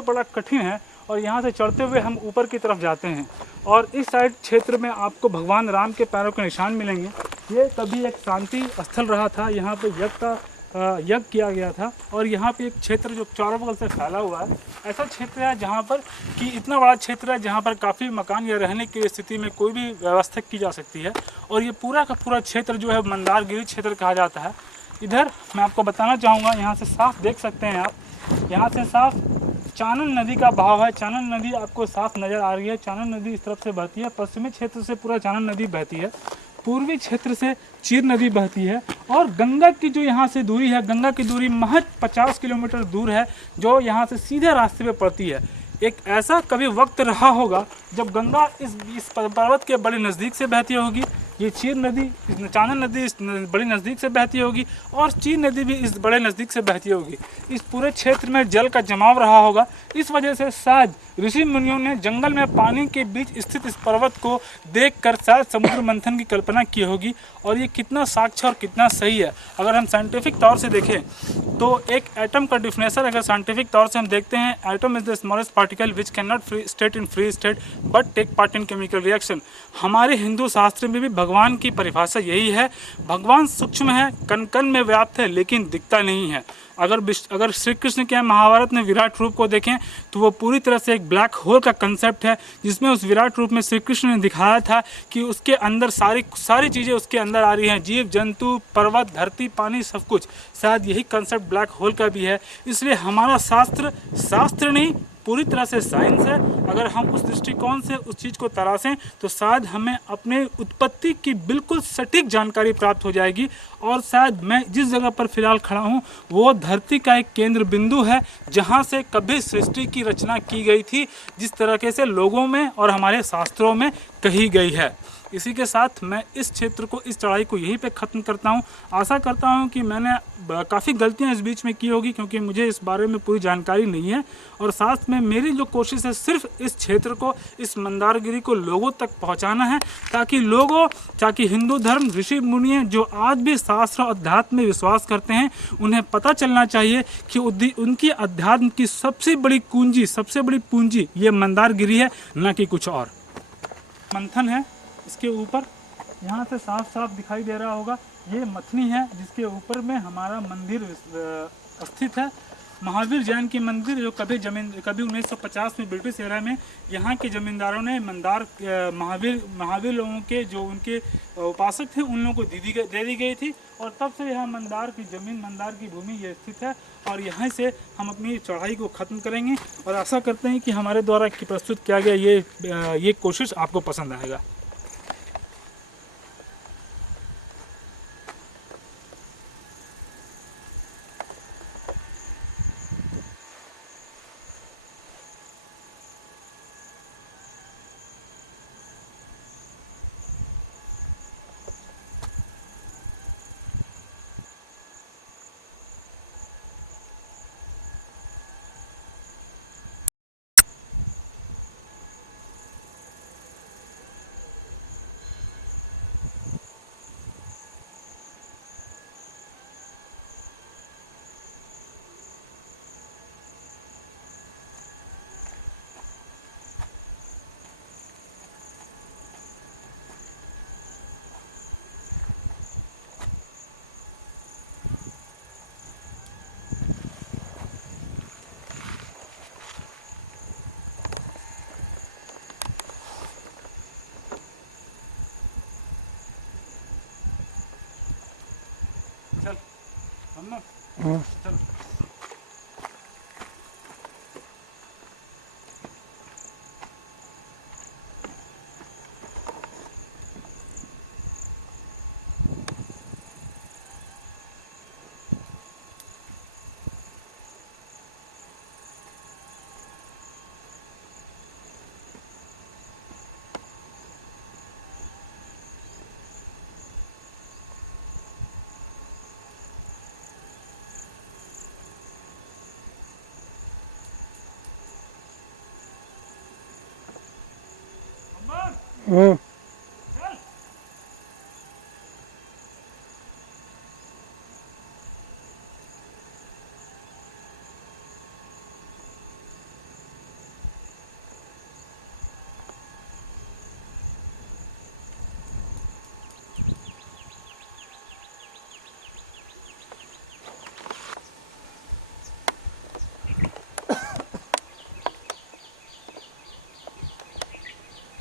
जो बड़ा कठिन है और यहाँ से चढ़ते हुए हम ऊपर की तरफ जाते हैं। और इस साइड क्षेत्र में आपको भगवान राम के पैरों के निशान मिलेंगे। ये कभी एक शांति स्थल रहा था, यहाँ पे यज्ञ किया गया था। और यहाँ पे एक क्षेत्र जो चारों बगल से फैला हुआ है, ऐसा क्षेत्र है जहाँ पर कि इतना बड़ा क्षेत्र है जहाँ पर काफ़ी मकान या रहने की स्थिति में कोई भी व्यवस्था की जा सकती है। और ये पूरा का पूरा क्षेत्र जो है मंदारगिरी क्षेत्र कहा जाता है। इधर मैं आपको बताना चाहूँगा, यहाँ से साफ देख सकते हैं आप, यहाँ से साफ चानन नदी का बहाव है। चानन नदी आपको साफ नज़र आ रही है। चानन नदी इस तरफ से बहती है, पश्चिमी क्षेत्र से पूरा चानन नदी बहती है, पूर्वी क्षेत्र से चीर नदी बहती है। और गंगा की जो यहाँ से दूरी है, गंगा की दूरी महज 50 किलोमीटर दूर है, जो यहाँ से सीधे रास्ते पे पड़ती है। एक ऐसा कभी वक्त रहा होगा जब गंगा इस पर्वत के बड़े नज़दीक से बहती होगी, ये चीर नदी, चानन नदी इस बड़ी नज़दीक से बहती होगी, और चीर नदी भी इस बड़े नज़दीक से बहती होगी। इस पूरे क्षेत्र में जल का जमाव रहा होगा। इस वजह से शायद ऋषि मुनियों ने जंगल में पानी के बीच स्थित इस पर्वत को देखकर शायद समुद्र मंथन की कल्पना की होगी। और ये कितना साक्ष्य और कितना सही है, अगर हम साइंटिफिक तौर से देखें तो एक एटम का डिफिनेशन अगर साइंटिफिक तौर से हम देखते हैं, atom is the smallest particle which can not state in free state but take part in chemical reaction. हमारे हिंदू शास्त्र में भी भगवान की परिभाषा यही है। भगवान सूक्ष्म है, कण कण में व्याप्त है, लेकिन दिखता नहीं है। अगर श्री कृष्ण के महाभारत में विराट रूप को देखें तो वो पूरी तरह से एक ब्लैक होल का कंसेप्ट है, जिसमें उस विराट रूप में श्री कृष्ण ने दिखाया था कि उसके अंदर सारी चीज़ें उसके अंदर आ रही हैं, जीव जंतु, पर्वत, धरती, पानी, सब कुछ। शायद यही कंसेप्ट ब्लैक होल का भी है। इसलिए हमारा शास्त्र नहीं, पूरी तरह से साइंस है। अगर हम उस दृष्टिकोण से उस चीज़ को तराशें तो शायद हमें अपने उत्पत्ति की बिल्कुल सटीक जानकारी प्राप्त हो जाएगी। और शायद मैं जिस जगह पर फिलहाल खड़ा हूँ वो धरती का एक केंद्र बिंदु है, जहाँ से कभी सृष्टि की रचना की गई थी, जिस तरीके से लोगों में और हमारे शास्त्रों में कही गई है। इसी के साथ मैं इस क्षेत्र को, इस चढ़ाई को यहीं पे ख़त्म करता हूँ। आशा करता हूँ कि मैंने काफ़ी गलतियाँ इस बीच में की होगी, क्योंकि मुझे इस बारे में पूरी जानकारी नहीं है। और साथ में मेरी जो कोशिश है सिर्फ इस क्षेत्र को, इस मंदारगिरी को लोगों तक पहुँचाना है, ताकि हिंदू धर्म, ऋषि मुनि जो आज भी शास्त्र और अध्यात्म में विश्वास करते हैं, उन्हें पता चलना चाहिए कि उनकी अध्यात्म की सबसे बड़ी पूंजी ये मंदारगिरी है, न कि कुछ और। मंथन है इसके ऊपर, यहाँ से साफ साफ दिखाई दे रहा होगा, ये मथनी है जिसके ऊपर में हमारा मंदिर स्थित है। महावीर जैन की मंदिर, जो कभी 1950 में ब्रिटिश एरा में यहाँ के जमींदारों ने महावीर लोगों के, जो उनके उपासक थे, उन लोगों को दे दी गई थी। और तब से यहाँ मंदार की ज़मीन, मंदार की भूमि ये स्थित है। और यहाँ से हम अपनी चढ़ाई को ख़त्म करेंगे और आशा करते हैं कि हमारे द्वारा प्रस्तुत किया गया ये कोशिश आपको पसंद आएगा। चल चल। हम्म।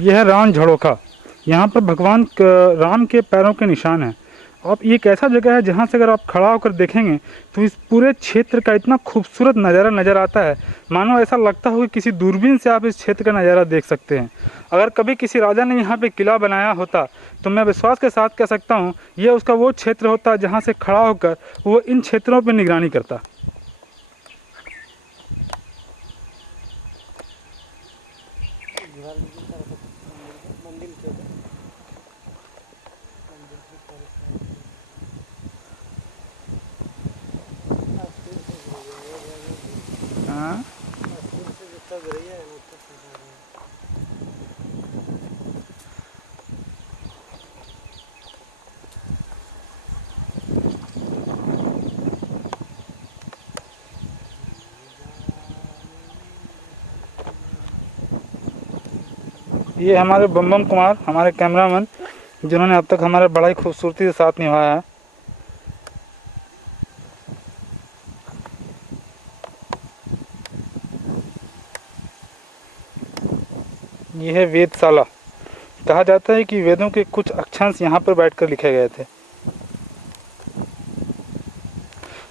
यह है रान झड़ोखा। यहाँ पर भगवान राम के पैरों के निशान हैं। अब ये एक ऐसा जगह है जहाँ से अगर आप खड़ा होकर देखेंगे तो इस पूरे क्षेत्र का इतना खूबसूरत नज़ारा नज़र आता है, मानो ऐसा लगता हो कि किसी दूरबीन से आप इस क्षेत्र का नज़ारा देख सकते हैं। अगर कभी किसी राजा ने यहाँ पे किला बनाया होता तो मैं विश्वास के साथ कह सकता हूँ ये उसका वो क्षेत्र होता जहाँ से खड़ा होकर वो इन क्षेत्रों पर निगरानी करता। हाँ, ये हमारे बम कुमार, हमारे कैमरामैन, जिन्होंने अब तक हमारे बड़ा ही खूबसूरती से साथ निभाया है। यह है वेदशाला। कहा जाता है कि वेदों के कुछ अक्षांश यहाँ पर बैठकर लिखे गए थे।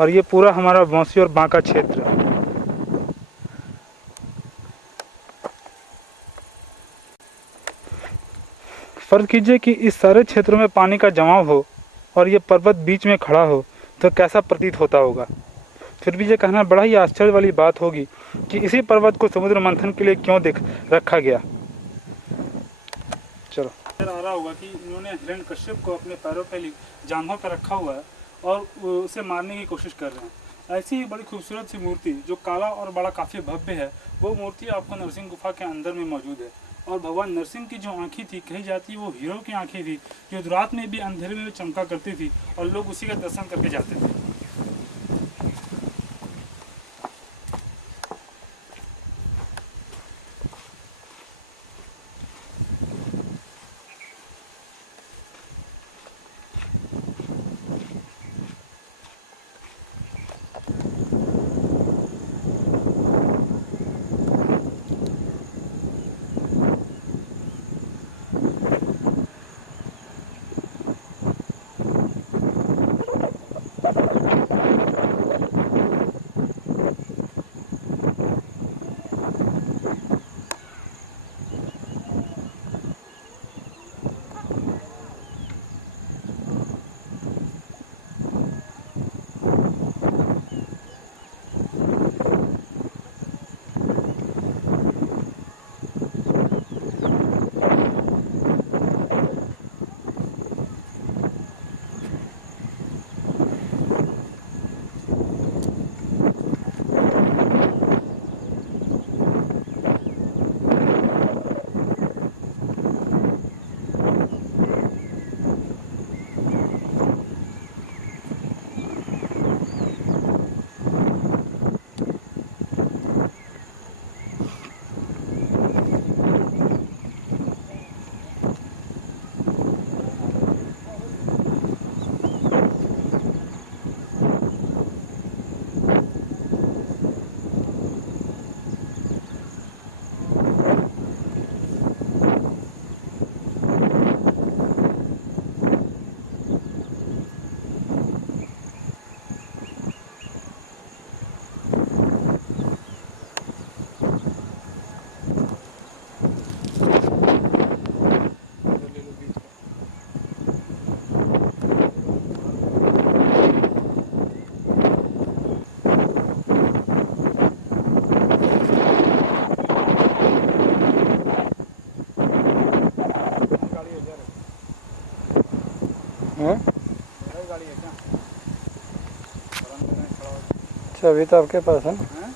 और ये पूरा हमारा बौंसी और बांका क्षेत्र। फर्ज कीजिए कि इस सारे क्षेत्रों में पानी का जमाव हो और ये पर्वत बीच में खड़ा हो तो कैसा प्रतीत होता होगा। फिर भी ये कहना बड़ा ही आश्चर्य वाली बात होगी कि इसी पर्वत को समुद्र मंथन के लिए क्यों दिख रखा गया। चलो, आ रहा होगा कि इन्होंने हिरण्यकश्यप को अपने पैरों पे जांघों पर रखा हुआ है और उसे मारने की कोशिश कर रहे हैं। ऐसी ही बड़ी खूबसूरत सी मूर्ति जो काला और बड़ा काफ़ी भव्य है, वो मूर्ति आपको नरसिंह गुफा के अंदर में मौजूद है। और भगवान नरसिंह की जो आंखें थी, कही जाती है वो हीरो की आंखें थी, जो रात में भी अंधेरे में चमका करती थी और लोग उसी का दर्शन करके जाते थे। चाबी तो आपके पास है ना?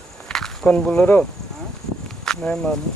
कौन बोलेरो? नहीं मालूम।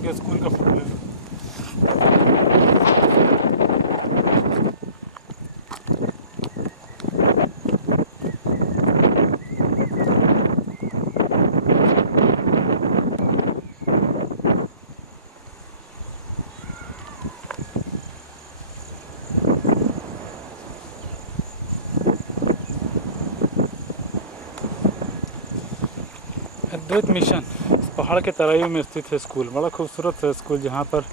चढ़ के स्कूल का फोटो ले लो। अद्वैत मिशन इस पहाड़ के तराई में स्थित है स्कूल। बड़ा खूबसूरत है स्कूल, जहाँ पर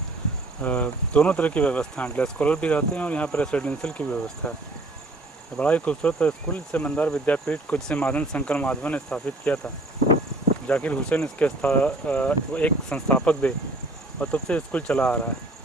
दोनों तरह की व्यवस्था है। डे स्कॉलर भी रहते हैं और यहाँ पर रेसिडेंशियल की व्यवस्था है। बड़ा ही खूबसूरत स्कूल। जिसे मंदार विद्यापीठ को जिसे माधव शंकर माधवन ने स्थापित किया था, जाकिर हुसैन इसके एक संस्थापक थे और तब से स्कूल चला आ रहा है।